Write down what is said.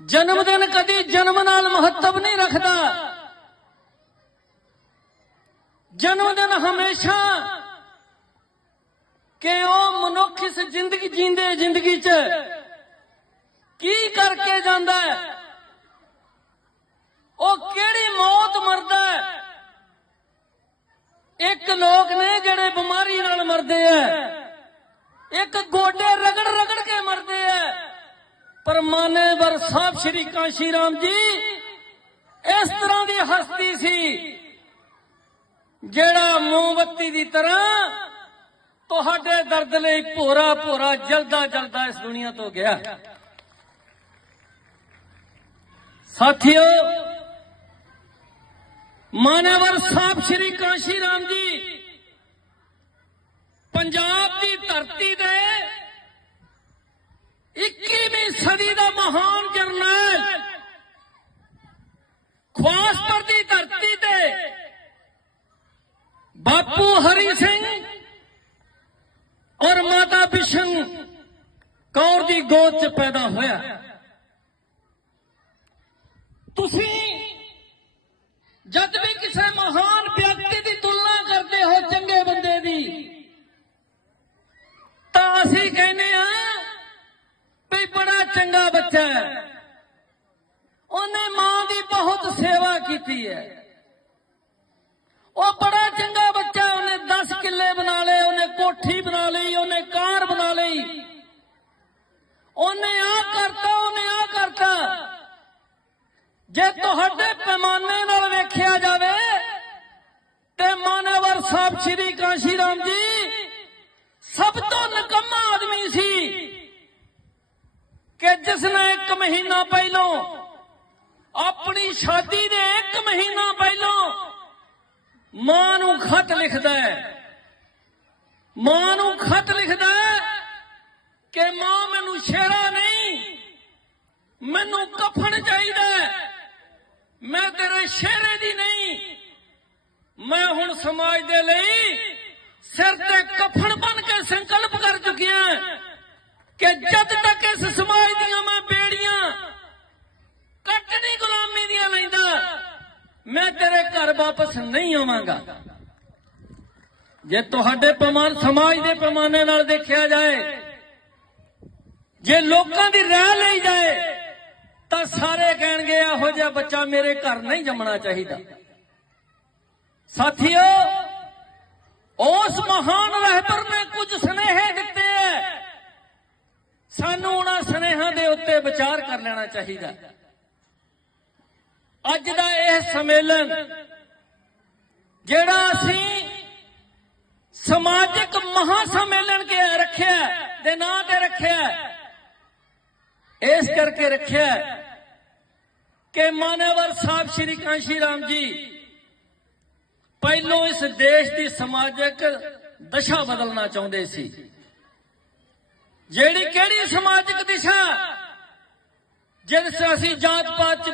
ਜਨਮ ਦਿਨ ਕਦੀ ਜਨਮ ਨਾਲ ਮਹੱਤਵ ਨਹੀਂ ਰੱਖਦਾ। ਜਨਮ ਦਿਨ ਹਮੇਸ਼ਾ ਕਿ ਉਹ ਮਨੁੱਖ ਇਸ ਜ਼ਿੰਦਗੀ ਜੀਂਦੇ ਜ਼ਿੰਦਗੀ 'ਚ? ਕੀ ਕਰਕੇ ਜਾਂਦਾ ਉਹ ਕਿਹੜੀ ਮੌਤ ਮਰਦਾ ਹੈ ਇੱਕ ਲੋਕ ਨੇ ਜਿਹੜੇ ਬਿਮਾਰੀ ਨਾਲ ਮਰਦੇ ਆ ਇੱਕ ਗੋਡੇ ਰਗੜ ਰਗੜ ਕੇ ਮਰਦੇ ਆ ਪਰ ਮਾਨੇਵਰ ਸਾਹਿਬ ਸ਼੍ਰੀ ਕਾਂਸ਼ੀ ਰਾਮ ਜੀ, ਇਸ ਤਰ੍ਹਾਂ ਦੀ ਹਸਤੀ ਸੀ ਜਿਹੜਾ ਮੋਮਬੱਤੀ ਦੀ ਤਰ੍ਹਾਂ ਤੁਹਾਡੇ ਦਰਦ ਲਈ ਭੋਰਾ ਭੋਰਾ ਜਲਦਾ ਜਲਦਾ ਇਸ ਦੁਨੀਆ ਤੋਂ ਗਿਆ। ਸਾਥੀਓ, ਮਾਨਵਰ ਸਾਹਿਬ ਸ਼੍ਰੀ ਕਾਂਸ਼ੀ ਰਾਮ ਜੀ, ਪੰਜਾਬ ਦੀ ਧਰਤੀ ਦੇ 21ਵੀਂ ਸਦੀ ਦਾ ਮਹਾਨ ਜਰਨੈਲ ਖਵਾਸਪੁਰ ਦੀ ਧਰਤੀ ਤੇ ਬਾਪੂ ਹਰੀ ਸਿੰਘ ਔਰ ਮਾਤਾ ਬਿਸ਼ਨ ਕੌਰ ਦੀ ਗੋਦ 'ਚ ਪੈਦਾ ਹੋਇਆ। ਤੁਸੀਂ ਜਦ ਵੀ ਕਿਸੇ ਮਹਾਨ ਵਿਅਕਤੀ ਦੀ ਤੁਲਨਾ ਕਰਦੇ ਹੋ ਚੰਗੇ ਬੰਦੇ ਦੀ, ਤਾਂ ਅਸੀਂ ਕਹਿੰਦੇ ਆ ਵੀ ਬੜਾ ਚੰਗਾ ਬੱਚਾ ਹੈ। ਉਹਨੇ ਮਾਂ ਦੀ ਬਹੁਤ ਸੇਵਾ ਕੀਤੀ ਹੈ ਉਹ ਬੜਾ ਚੰਗਾ ਬੱਚਾ ਉਹਨੇ 10 ਕਿੱਲੇ ਬਣਾ ਲਏ, ਉਹਨੇ ਕੋਠੀ ਬਣਾ ਲਈ, ਉਹਨੇ ਕਾਰ ਬਣਾ ਲਈ। ਉਹਨੇ ਆ ਕਰਤਾ, ਉਹਨੇ ਆ ਕਰਤਾ। ਜੇ ਤੁਹਾਡੇ ਪੈਮਾਨੇ ਨਾਲ ਵੇਖਿਆ ਜਾਵੇ, ਤੇ ਮਾਨਵਰ ਸਾਹਿਬ ਸ਼੍ਰੀ ਕਾਸ਼ੀ ਰਾਮ ਜੀ ਸਭ ਤੋਂ ਨਕਮਾ ਆਦਮੀ ਸੀ ਕਿ ਜਿਸ ਨੇ ਇੱਕ ਮਹੀਨਾ ਪਹਿਲੋਂ ਆਪਣੀ ਸ਼ਾਦੀ ਦੇ ਇੱਕ ਮਹੀਨਾ ਪਹਿਲੋਂ ਮਾਂ ਨੂੰ ਖਤ ਲਿਖਦਾ ਹੈ। ਮਾਂ ਨੂੰ ਖਤ ਲਿਖਦਾ ਹੈ ਕਿ ਮਾਂ ਮੈਨੂੰ ਸ਼ੇਰਾ ਨਹੀਂ, ਮੈਨੂੰ ਕਫਨ ਚਾਹੀਦਾ ਮੈਂ ਤੇਰੇ ਸ਼ੇਰੇ ਦੀ ਨਹੀਂ। ਮੈਂ ਹੁਣ ਸਮਾਜ ਦੇ ਲਈ ਸਿਰ ਤੇ ਕਫਨ ਬਨ ਕੇ ਸੰਕਲਪ ਕਰ ਚੁੱਕਿਆ ਕਿ ਜਦ ਤੱਕ ਇਸ ਸਮਾਜ ਦੀਆਂ ਮੈਂ ਬੇੜੀਆਂ ਕੱਟ ਕੱਟਣੀ ਗੁਲਾਮੀ ਦੀਆਂ ਲੈਂਦਾ, ਮੈਂ ਤੇਰੇ ਘਰ ਵਾਪਸ ਨਹੀਂ ਆਵਾਂਗਾ। ਜੇ ਤੁਹਾਡੇ ਪਮਾਨ ਸਮਾਜ ਦੇ ਪੈਮਾਨੇ ਨਾਲ ਦੇਖਿਆ ਜਾਏ, ਜੇ ਲੋਕਾਂ ਦੀ ਰਾਹ ਲਈ ਜਾਏ, ਤਾਂ ਸਾਰੇ ਕਹਿਣਗੇ, ਇਹੋ ਜਿਹਾ ਬੱਚਾ ਮੇਰੇ ਘਰ ਨਹੀਂ ਜੰਮਣਾ ਚਾਹੀਦਾ। ਸਾਥੀਓ, ਉਸ ਮਹਾਨ ਰਹਿਬਰ ਨੇ ਕੁਝ ਸੁਨੇਹੇ ਦਿੱਤੇ ਐ। ਸਾਨੂੰ ਉਹਨਾਂ ਸੁਨੇਹਾਂ ਦੇ ਉੱਤੇ ਵਿਚਾਰ ਕਰ ਲੈਣਾ ਚਾਹੀਦਾ। ਅੱਜ ਦਾ ਇਹ ਸੰਮੇਲਨ, ਜਿਹੜਾ ਅਸੀਂ ਸਮਾਜਿਕ ਮਹਾ ਸੰਮੇਲਨ ਕੇ ਰੱਖਿਆ, ਦੇ ਨਾਂ ਤੇ ਰੱਖਿਆ। ਇਸ ਕਰਕੇ ਰੱਖਿਆ ਕਿ ਮਾਨਵਰ ਸਾਹਿਬ ਸ਼੍ਰੀ ਕਾਂਸ਼ੀ ਰਾਮ ਜੀ ਪਹਿਲੋਂ ਇਸ ਦੇਸ਼ ਦੀ ਸਮਾਜਿਕ ਦਸ਼ਾ ਬਦਲਣਾ ਚਾਹੁੰਦੇ ਸੀ। ਜਿਹੜੀ ਕਿਹੜੀ ਸਮਾਜਿਕ ਦਿਸ਼ਾ, ਜਿਸ ਅਸੀਂ ਜਾਤ ਪਾਤ ਚ